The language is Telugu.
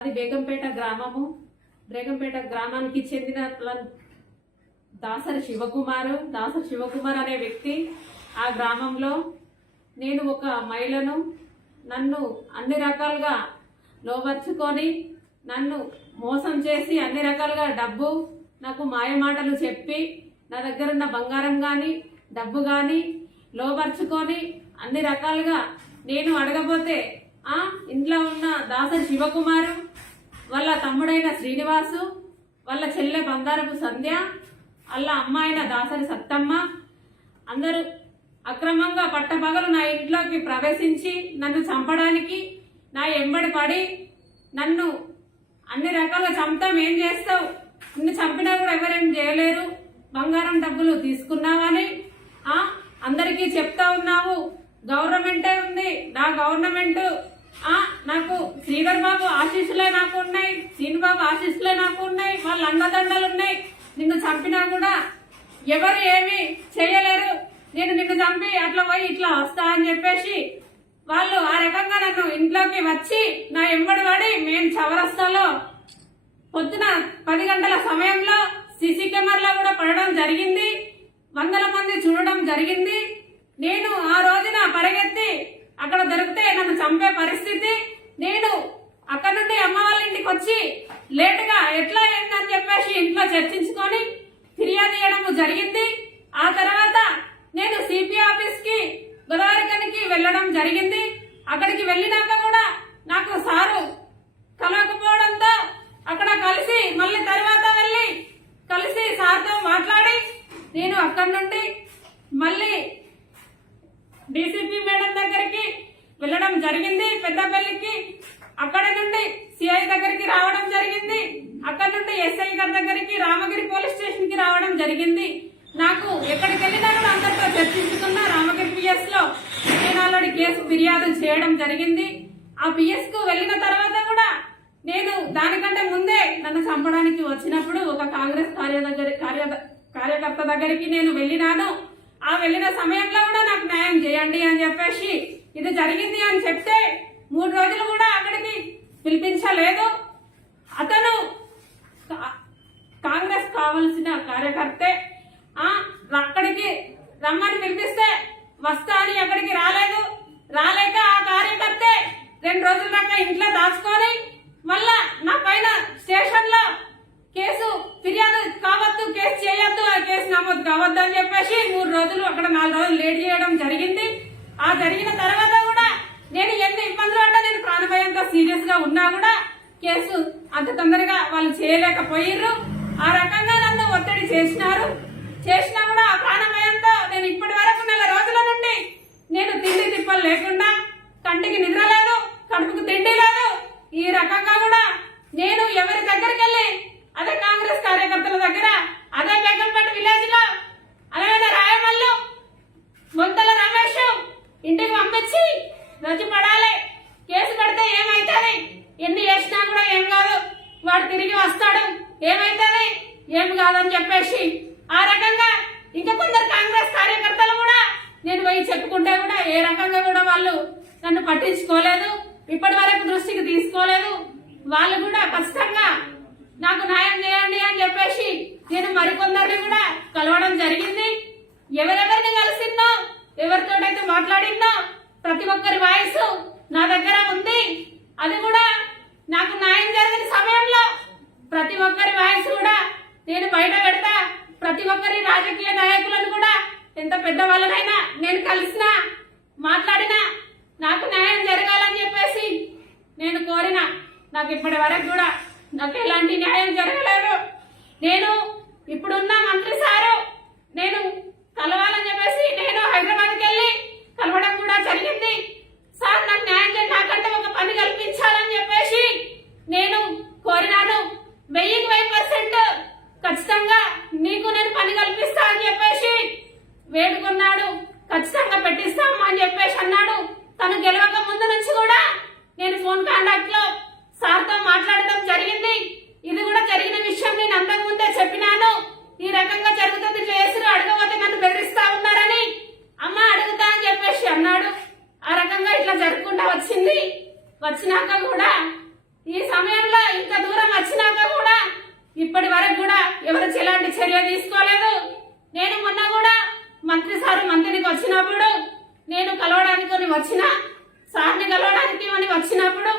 అది బేగంపేట గ్రామము. బేగంపేట గ్రామానికి చెందిన ల- దాసరి శివకుమారు. దాసరి శివకుమార్ అనే వ్యక్తి ఆ గ్రామంలో నేను ఒక మహిళను నన్ను అన్ని రకాలుగా లోపరుచుకొని నన్ను మోసం చేసి అన్ని రకాలుగా డబ్బు నాకు మాయమాటలు చెప్పి నా దగ్గర ఉన్న బంగారం కానీ డబ్బు కానీ లోపరుచుకొని అన్ని రకాలుగా నేను అడగపోతే ఆ ఇంట్లో ఉన్న దాసరి శివకుమారు వాళ్ళ తమ్ముడైన శ్రీనివాసు వాళ్ళ చెల్లె బంగారపు సంధ్య వాళ్ళ అమ్మాయిన దాసరి సత్తమ్మ అందరూ అక్రమంగా పట్టపగలు నా ఇంట్లోకి ప్రవేశించి నన్ను చంపడానికి నా ఎంబడి పడి నన్ను అన్ని రకాల చంపుతాం ఏం చేస్తావు? నిన్ను చంపినా కూడా ఎవరేం చేయలేరు. బంగారం డబ్బులు తీసుకున్నావని అందరికీ చెప్తా ఉన్నావు. గవర్నమెంటే ఉంది. నా గవర్నమెంట్ ఆ నాకు శ్రీధర్ బాబు ఆశీస్సులే నాకు ఉన్నాయి. శ్రీనిబాబు ఆశీస్సులే నాకు ఉన్నాయి. వాళ్ళ అండదండలు ఉన్నాయి. నిన్ను చంపినా కూడా ఎవరు ఏమి చేయలేరు. నేను నిన్ను చంపి అట్లా పోయి ఇట్లా వస్తా అని చెప్పేసి వాళ్ళు ఆ రకంగా నన్ను ఇంట్లోకి వచ్చి నా ఎంబడి పడి మేము చవరస్తాలో పొద్దున పది గంటల సమయంలో సీసీ కెమెరాలో కూడా పడడం జరిగింది. వందల మంది చూడడం జరిగింది. నేను ఆ రోజున పరిగెత్తి అక్కడ దొరికితే నన్ను చంపే పరిస్థితి నేను అక్కడ నుండి అమ్మ వాళ్ళ ఇంటికి వచ్చి లేటుగా ఎట్లా అయిందని చెప్పేసి ఇంట్లో చర్చించుకొని ఫిర్యాదు చేయడం జరిగింది. ఆ తర్వాత నేను సిపి ఆఫీస్కి గోదావరికనికి వెళ్ళడం జరిగింది. అక్కడికి వెళ్ళినాక కూడా నాకు సారు కలవకపోవడంతో అక్కడ కలిసి మళ్ళీ తర్వాత వెళ్ళి కలిసి సార్తో మాట్లాడి నేను అక్కడి నుండి మళ్ళీ డీసీపీ మేడం దగ్గరికి వెళ్ళడం జరిగింది పెద్దపల్లికి. అక్కడ నుండి సిఐ దగ్గరికి రావడం జరిగింది. అక్కడ నుండి ఎస్ఐ గారి దగ్గరికి రామగిరి పోలీస్ స్టేషన్కి రావడం జరిగింది. నాకు ఎక్కడికి వెళ్ళినా కూడా అందరితో చర్చించుకున్న రామగిరి పిఎస్లో నేను ఆల్రెడీ కేసు ఫిర్యాదు చేయడం జరిగింది. ఆ పిఎస్కు వెళ్ళిన తర్వాత కూడా నేను దానికంటే ముందే నన్ను చంపడానికి వచ్చినప్పుడు ఒక కాంగ్రెస్ కార్య దగ్గర కార్యకర్త దగ్గరికి నేను వెళ్ళినాను. ఆ వెళ్ళిన సమయంలో కూడా నాకు న్యాయం చేయండి అని చెప్పేసి ఇది జరిగింది అని చెప్తే మూడు రోజులు కూడా అక్కడికి పిలిపించలేదు. అతను కాంగ్రెస్ కావలసిన కార్యకర్తే ఆ అక్కడికి రమ్మని పిలిపిస్తే వస్తా అని అక్కడికి రాలేదు. రాలేక ఆ కార్యకర్తే రెండు రోజుల దాకా ఇంట్లో దాచుకొని మళ్ళా నా పైన స్టేషన్లో కేసు ఫిర్యాదు కావద్దు కేసు చేయొద్దు ఆ కేసు నమోదు కావద్దని చెప్పేసి మూడు రోజులు అక్కడ నాలుగు రోజులు లేట్ చేయడం జరిగింది. ఆ జరిగిన తర్వాత కూడా నేను ఎన్ని ఇబ్బందులు అంటే నేను ప్రాణభయంతో సీరియస్గా ఉన్నా కూడా కేసు అంత తొందరగా వాళ్ళు చేయలేకపోయిర్రు. ఆ రకంగా నన్ను ఒత్తిడి చేసినారు. చేసినా కూడా ఆ ప్రాణభయంతో నేను ఇప్పటి వరకు నెల రోజుల నుండి నేను తిండి తిప్పలు లేకుండా కంటికి నిద్ర లేదు కడుపుకు తిండి లేదు. ఈ రకంగా కూడా నేను ఎవరి దగ్గరికి వెళ్ళి అదే కాంగ్రెస్ కార్యకర్తల దగ్గర అదే బేగంపేట విలేజ్లో అలాగే రాయమల్లు మొంతల రమేష్ ఇంటికి పంపించి రచి పడాలి. కేసు పెడితే ఏమైతుంది? ఎన్ని చేసినా కూడా ఏం కాదు. వాడు తిరిగి వస్తాడు. ఏమైతుంది? ఏం కాదని చెప్పేసి ఆ రకంగా ఇంకా కొందరు కాంగ్రెస్ కార్యకర్తలు కూడా నేను పోయి చెప్పుకుంటే కూడా ఏ రకంగా కూడా వాళ్ళు నన్ను పట్టించుకోలేదు. ఇప్పటి వరకు దృష్టికి తీసుకోలేదు. వాళ్ళు కూడా ఖచ్చితంగా నాకు న్యాయం చేయండి అని చెప్పేసి నేను మరికొందరిని కూడా కలవడం జరిగింది. ఎవరెవరిని కలిసిందో ఎవరితోటైతే మాట్లాడిందో ప్రతి ఒక్కరి వాయిస్ నా దగ్గర ఉంది. అది కూడా నాకు న్యాయం జరిగిన సమయంలో ప్రతి ఒక్కరి వాయిస్ కూడా నేను బయట పెడతా ప్రతి ఒక్కరి రాజకీయ నాయకులను కూడా ఎంత పెద్ద వాళ్ళనైనా నేను కలిసినా మాట్లాడినా నాకు న్యాయం జరగాలని చెప్పేసి నేను కోరిన. నాకు ఇప్పటి వరకు కూడా నాకు ఎలాంటి న్యాయం జరగలేదు. నేను ఇప్పుడున్న మంత్రి సారు నేను కలవాలని చెప్పేసి నేను హైదరాబాద్కి వెళ్ళి కలవడం కూడా జరిగింది. సార్ నాకు న్యాయం నాకంటే ఒక పని కల్పించాలని చెప్పేసి నేను కోరినాను. వెయ్యికి వెయ్యి పర్సెంట్ ఖచ్చితంగా నీకు నేను పని కల్పిస్తా అని చెప్పేసి వేడుకున్నాడు. ఖచ్చితంగా పెట్టిస్తాము అని చెప్పేసి అన్నాడు. తను గెలవక ముందు నుంచి కూడా నేను ఫోన్ కాంటాక్ట్లో సార్తో మాట్లాడటం జరిగింది. ఇది కూడా జరిగిన విషయం నేను అంతకు ముందే చెప్పినాను. ఈ రకంగా జరుగుతుంది. చేసి అడగబోతే నన్ను బెదిరిస్తా ఉన్నారని. అమ్మ అడుగుతా అని చెప్పేసి అన్నాడు. ఆ రకంగా ఇట్లా జరగకుండా వచ్చింది. వచ్చినాక కూడా ఈ సమయంలో ఇంత దూరం వచ్చినాక కూడా ఇప్పటి వరకు కూడా ఎవరు ఎలాంటి చర్య తీసుకోలేదు. నేను మొన్న కూడా మంత్రి సారు మంత్రికి వచ్చినప్పుడు నేను కలవడానికి వచ్చిన సార్ని కలవడానికి వచ్చినప్పుడు